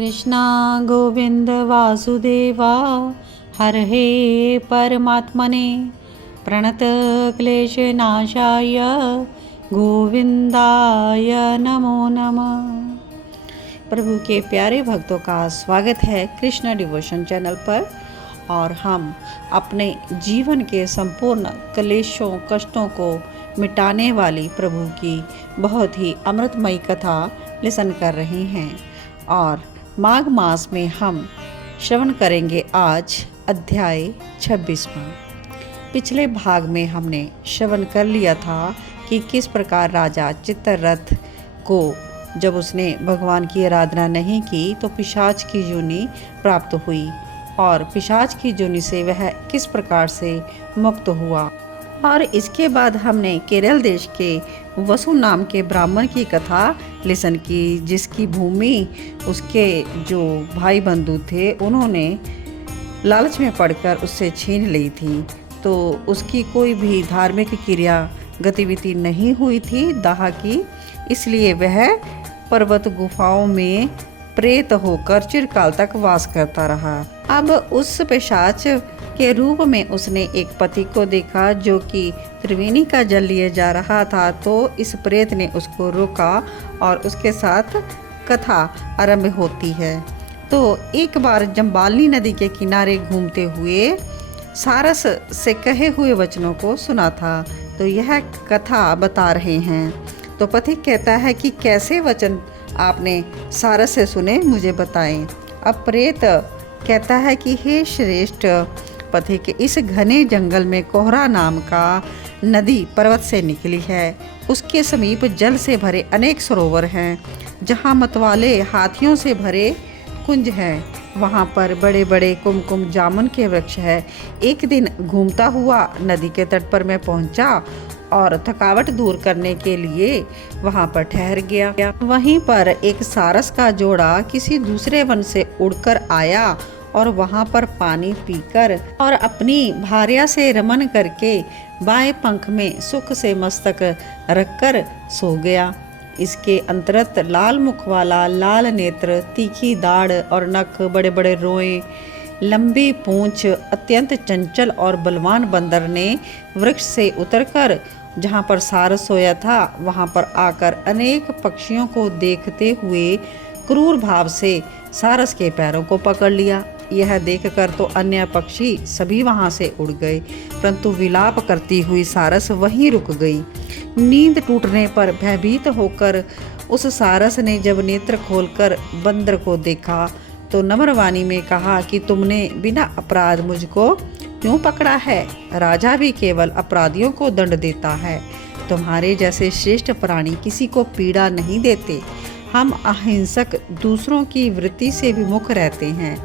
कृष्णा गोविंद वासुदेवा हरहे परमात्मने प्रणतक्लेशनाशाय गोविंदाय नमो नमः। प्रभु के प्यारे भक्तों का स्वागत है कृष्णा डिवोशन चैनल पर। और हम अपने जीवन के संपूर्ण क्लेशों कष्टों को मिटाने वाली प्रभु की बहुत ही अमृतमयी कथा लिसन कर रहे हैं। और माघ मास में हम श्रवण करेंगे आज अध्याय 26वां। पिछले भाग में हमने श्रवण कर लिया था कि किस प्रकार राजा चित्ररथ को जब उसने भगवान की आराधना नहीं की तो पिशाच की योनि प्राप्त हुई और पिशाच की योनि से वह किस प्रकार से मुक्त हुआ। और इसके बाद हमने केरल देश के वसु नाम के ब्राह्मण की कथा लिसन की, जिसकी भूमि उसके जो भाई बंधु थे उन्होंने लालच में पड़कर उससे छीन ली थी। तो उसकी कोई भी धार्मिक क्रिया गतिविधि नहीं हुई थी दाह की, इसलिए वह पर्वत गुफाओं में प्रेत होकर चिरकाल तक वास करता रहा। अब उस पिशाच के रूप में उसने एक पति को देखा जो कि त्रिवेणी का जल लिए जा रहा था। तो इस प्रेत ने उसको रोका और उसके साथ कथा आरंभ होती है। तो एक बार जम्बालनी नदी के किनारे घूमते हुए सारस से कहे हुए वचनों को सुना था। तो यह कथा बता रहे हैं। तो पथिक कहता है कि कैसे वचन आपने सारस से सुने, मुझे बताएं। अब प्रेत कहता है कि हे श्रेष्ठ पथिक, इस घने जंगल में कोहरा नाम का नदी पर्वत से निकली है। उसके समीप जल से भरे अनेक सरोवर हैं, जहाँ मतवाले हाथियों से भरे कुंज हैं। वहाँ पर बड़े बड़े कुमकुम जामुन के वृक्ष है। एक दिन घूमता हुआ नदी के तट पर मैं पहुँचा और थकावट दूर करने के लिए वहाँ पर ठहर गया। वहीं पर एक सारस का जोड़ा किसी दूसरे वन से उड़कर आया और वहाँ पर पानी पीकर और अपनी भार्या से रमन करके बाएं पंख में सुख से मस्तक रखकर सो गया। इसके अंतरत लाल मुख वाला, लाल नेत्र, तीखी दाढ़ और नख, बड़े बड़े रोए, लंबी पूंछ, अत्यंत चंचल और बलवान बंदर ने वृक्ष से उतरकर जहाँ पर सारस सोया था वहाँ पर आकर अनेक पक्षियों को देखते हुए क्रूर भाव से सारस के पैरों को पकड़ लिया। यह देखकर तो अन्य पक्षी सभी वहाँ से उड़ गए, परंतु विलाप करती हुई सारस वहीं रुक गई। नींद टूटने पर भयभीत होकर उस सारस ने जब नेत्र खोलकर बंदर को देखा तो नम्रवाणी में कहा कि तुमने बिना अपराध मुझको क्यों पकड़ा है? राजा भी केवल अपराधियों को दंड देता है। तुम्हारे जैसे श्रेष्ठ प्राणी किसी को पीड़ा नहीं देते। हम अहिंसक, दूसरों की वृत्ति से विमुख रहते हैं।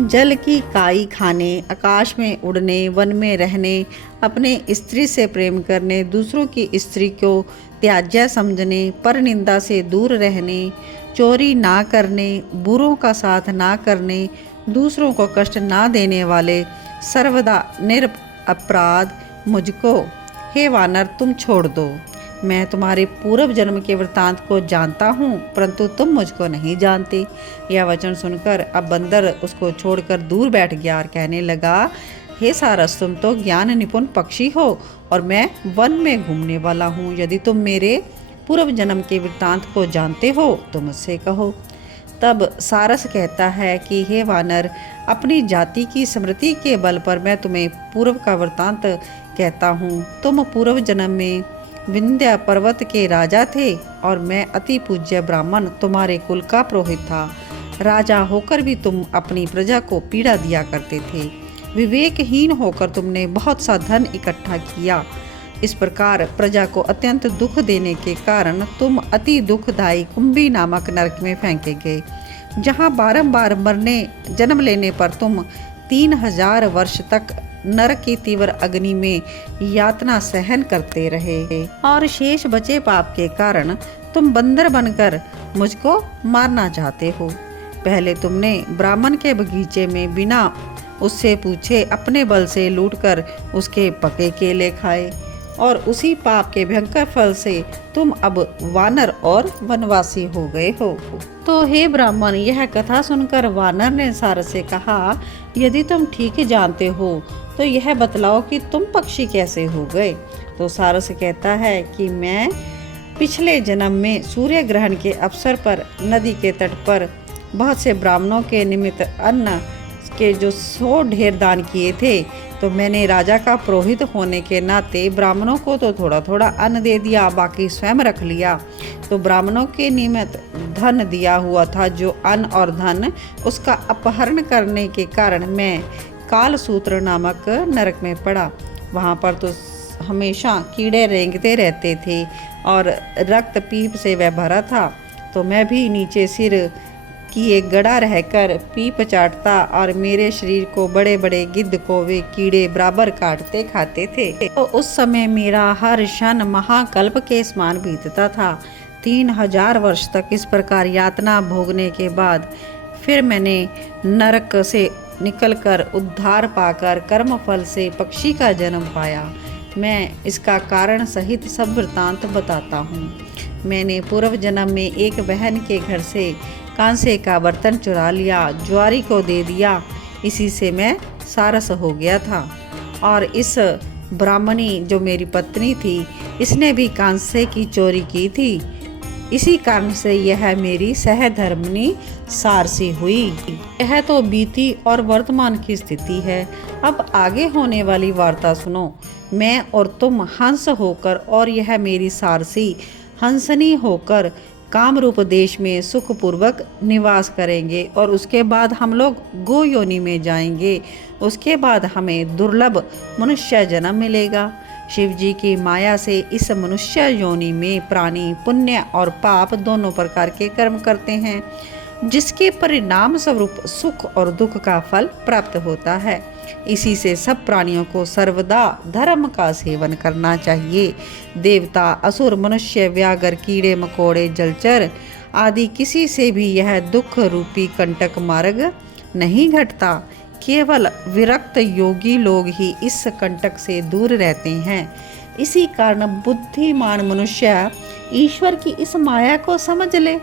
जल की काई खाने, आकाश में उड़ने, वन में रहने, अपने स्त्री से प्रेम करने, दूसरों की स्त्री को त्याज्य समझने, पर निंदा से दूर रहने, चोरी ना करने, बुरों का साथ ना करने, दूसरों को कष्ट ना देने वाले, सर्वदा निरपराध मुझको हे वानर तुम छोड़ दो। मैं तुम्हारे पूर्व जन्म के वृतांत को जानता हूँ, परंतु तुम मुझको नहीं जानते। यह वचन सुनकर अब बंदर उसको छोड़कर दूर बैठ गया और कहने लगा, हे सारस, तुम तो ज्ञान निपुण पक्षी हो और मैं वन में घूमने वाला हूँ। यदि तुम मेरे पूर्व जन्म के वृतांत को जानते हो तो मुझसे कहो। तब सारस कहता है कि हे वानर, अपनी जाति की स्मृति के बल पर मैं तुम्हें पूर्व का वृतांत कहता हूँ। तुम पूर्व जन्म में विंध्य पर्वत के राजा थे और मैं अति पूज्य ब्राह्मण तुम्हारे कुल का पुरोहित था। राजा होकर भी तुम अपनी प्रजा को पीड़ा दिया करते थे। विवेकहीन होकर तुमने बहुत सा धन इकट्ठा किया। इस प्रकार प्रजा को अत्यंत दुख देने के कारण तुम अति दुखदायी कुंभी नामक नरक में फेंके गए, जहाँ बारंबार मरने जन्म लेने पर तुम 3000 वर्ष तक नरक की तीव्र अग्नि में यातना सहन करते रहे। और शेष बचे पाप के कारण तुम बंदर बनकर मुझको मारना चाहते हो। पहले तुमने ब्राह्मण के बगीचे में बिना उससे पूछे अपने बल से लूटकर उसके पके केले खाए और उसी पाप के भयंकर फल से तुम अब वानर और वनवासी हो गए हो। तो हे ब्राह्मण, यह कथा सुनकर वानर ने सारस से कहा, यदि तुम ठीक ही जानते हो तो यह बतलाओ कि तुम पक्षी कैसे हो गए। तो सारस कहता है कि मैं पिछले जन्म में सूर्य ग्रहण के अवसर पर नदी के तट पर बहुत से ब्राह्मणों के निमित्त अन्न के जो 100 ढेर दान किए थे, तो मैंने राजा का पुरोहित होने के नाते ब्राह्मणों को तो थोड़ा थोड़ा अन्न दे दिया, बाकी स्वयं रख लिया। तो ब्राह्मणों के निमित्त धन दिया हुआ था, जो अन्न और धन उसका अपहरण करने के कारण मैं कालसूत्र नामक नरक में पड़ा। वहाँ पर तो हमेशा कीड़े रेंगते रहते थे और रक्त पीप से वह भरा था। तो मैं भी नीचे सिर की एक गड़ा रहकर पीप चाटता और मेरे शरीर को बड़े बड़े गिद्ध कौवे कीड़े बराबर काटते खाते थे। तो उस समय मेरा हर क्षण महाकल्प के समान बीतता था। 3000 वर्ष तक इस प्रकार यातना भोगने के बाद फिर मैंने नरक से निकलकर उद्धार पाकर कर्मफल से पक्षी का जन्म पाया। मैं इसका कारण सहित सब वृतांत बताता हूँ। मैंने पूर्व जन्म में एक बहन के घर से कांसे का बर्तन चुरा लिया, ज्वारी को दे दिया, इसी से मैं सारस हो गया था। और इस ब्राह्मणी जो मेरी पत्नी थी, इसने भी कांसे की चोरी की थी। इसी कारण से यह मेरी सहधर्मिणी सारसी हुई। यह तो बीती और वर्तमान की स्थिति है। अब आगे होने वाली वार्ता सुनो। मैं और तुम हंस होकर और यह मेरी सारसी हंसनी होकर कामरूप देश में सुखपूर्वक निवास करेंगे और उसके बाद हम लोग गो योनि में जाएंगे। उसके बाद हमें दुर्लभ मनुष्य जन्म मिलेगा। शिव जी की माया से इस मनुष्य योनि में प्राणी पुण्य और पाप दोनों प्रकार के कर्म करते हैं, जिसके परिणाम स्वरूप सुख और दुख का फल प्राप्त होता है। इसी से सब प्राणियों को सर्वदा धर्म का सेवन करना चाहिए। देवता, असुर, मनुष्य, व्याघ्र, कीड़े मकोड़े, जलचर आदि किसी से भी यह दुख रूपी कंटक मार्ग नहीं घटता। केवल विरक्त योगी लोग ही इस कंटक से दूर रहते हैं। इसी कारण बुद्धिमान मनुष्य ईश्वर की इस माया को समझ ले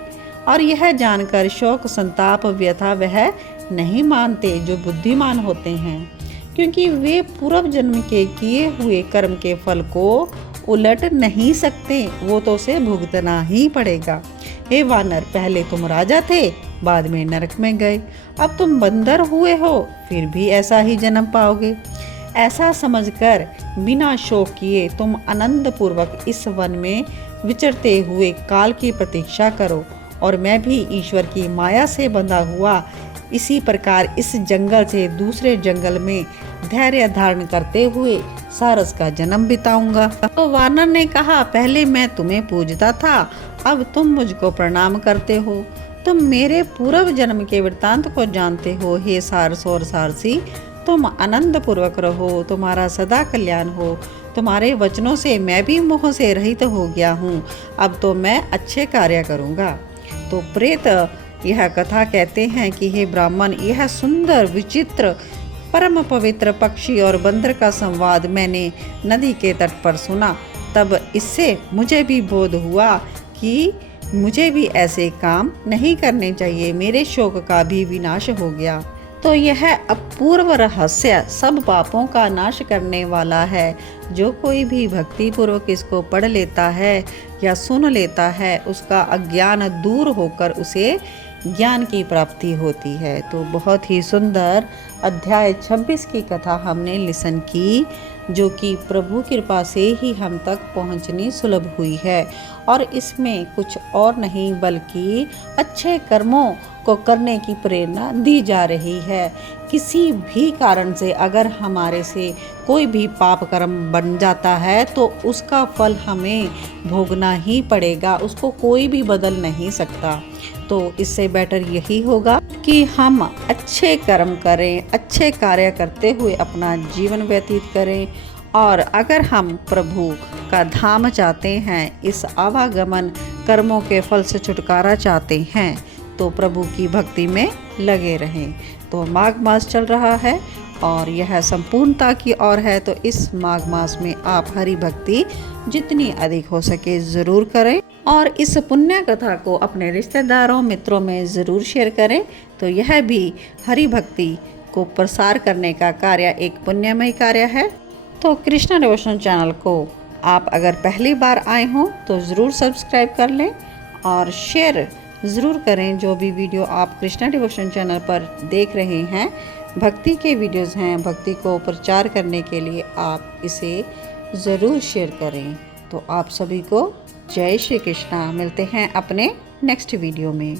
और यह जानकर शोक संताप व्यथा वह नहीं मानते जो बुद्धिमान होते हैं, क्योंकि वे पूर्व जन्म के किए हुए कर्म के फल को उलट नहीं सकते, वो तो उसे भुगतना ही पड़ेगा। हे वानर, पहले तुम राजा थे, बाद में नरक में गए, अब तुम बंदर हुए हो, फिर भी ऐसा ही जन्म पाओगे। ऐसा समझकर बिना शोक किए तुम आनंद पूर्वक इस वन में विचरते हुए काल की प्रतीक्षा करो, और मैं भी ईश्वर की माया से बंधा हुआ इसी प्रकार इस जंगल से दूसरे जंगल में धैर्य धारण करते हुए सारस का जन्म बिताऊंगा। तो वानर ने कहा, पहले मैं तुम्हें पूजता था, अब तुम मुझको प्रणाम करते हो। तुम मेरे पूर्व जन्म के वृत्तांत को जानते हो। हे सारस और सारसी, तुम आनंद पूर्वक रहो, तुम्हारा सदा कल्याण हो। तुम्हारे वचनों से मैं भी मोह से रहित हो गया हूँ। अब तो मैं अच्छे कार्य करूँगा। तो प्रेत यह कथा कहते हैं कि हे ब्राह्मण, यह सुंदर विचित्र परम पवित्र पक्षी और बंदर का संवाद मैंने नदी के तट पर सुना। तब इससे मुझे भी बोध हुआ कि मुझे भी ऐसे काम नहीं करने चाहिए। मेरे शोक का भी विनाश हो गया। तो यह अपूर्व रहस्य सब पापों का नाश करने वाला है। जो कोई भी भक्ति पूर्वक इसको पढ़ लेता है या सुन लेता है, उसका अज्ञान दूर होकर उसे ज्ञान की प्राप्ति होती है। तो बहुत ही सुंदर अध्याय 26 की कथा हमने लिसन की, जो कि प्रभु कृपा से ही हम तक पहुंचनी सुलभ हुई है। और इसमें कुछ और नहीं बल्कि अच्छे कर्मों को करने की प्रेरणा दी जा रही है। किसी भी कारण से अगर हमारे से कोई भी पाप कर्म बन जाता है तो उसका फल हमें भोगना ही पड़ेगा, उसको कोई भी बदल नहीं सकता। तो इससे बेटर यही होगा कि हम अच्छे कर्म करें, अच्छे कार्य करते हुए अपना जीवन व्यतीत करें। और अगर हम प्रभु का धाम चाहते हैं, इस आवागमन कर्मों के फल से छुटकारा चाहते हैं, तो प्रभु की भक्ति में लगे रहें। तो माघ मास चल रहा है और यह संपूर्णता की ओर है, तो इस माघ मास में आप हरि भक्ति जितनी अधिक हो सके ज़रूर करें और इस पुण्य कथा को अपने रिश्तेदारों मित्रों में ज़रूर शेयर करें। तो यह भी हरि भक्ति को प्रसार करने का कार्य एक पुण्यमय कार्य है। तो कृष्णा डिवोशन चैनल को आप अगर पहली बार आए हों तो ज़रूर सब्सक्राइब कर लें और शेयर ज़रूर करें। जो भी वीडियो आप कृष्णा डिवोशन चैनल पर देख रहे हैं, भक्ति के वीडियोस हैं, भक्ति को प्रचार करने के लिए आप इसे ज़रूर शेयर करें। तो आप सभी को जय श्री कृष्णा। मिलते हैं अपने नेक्स्ट वीडियो में।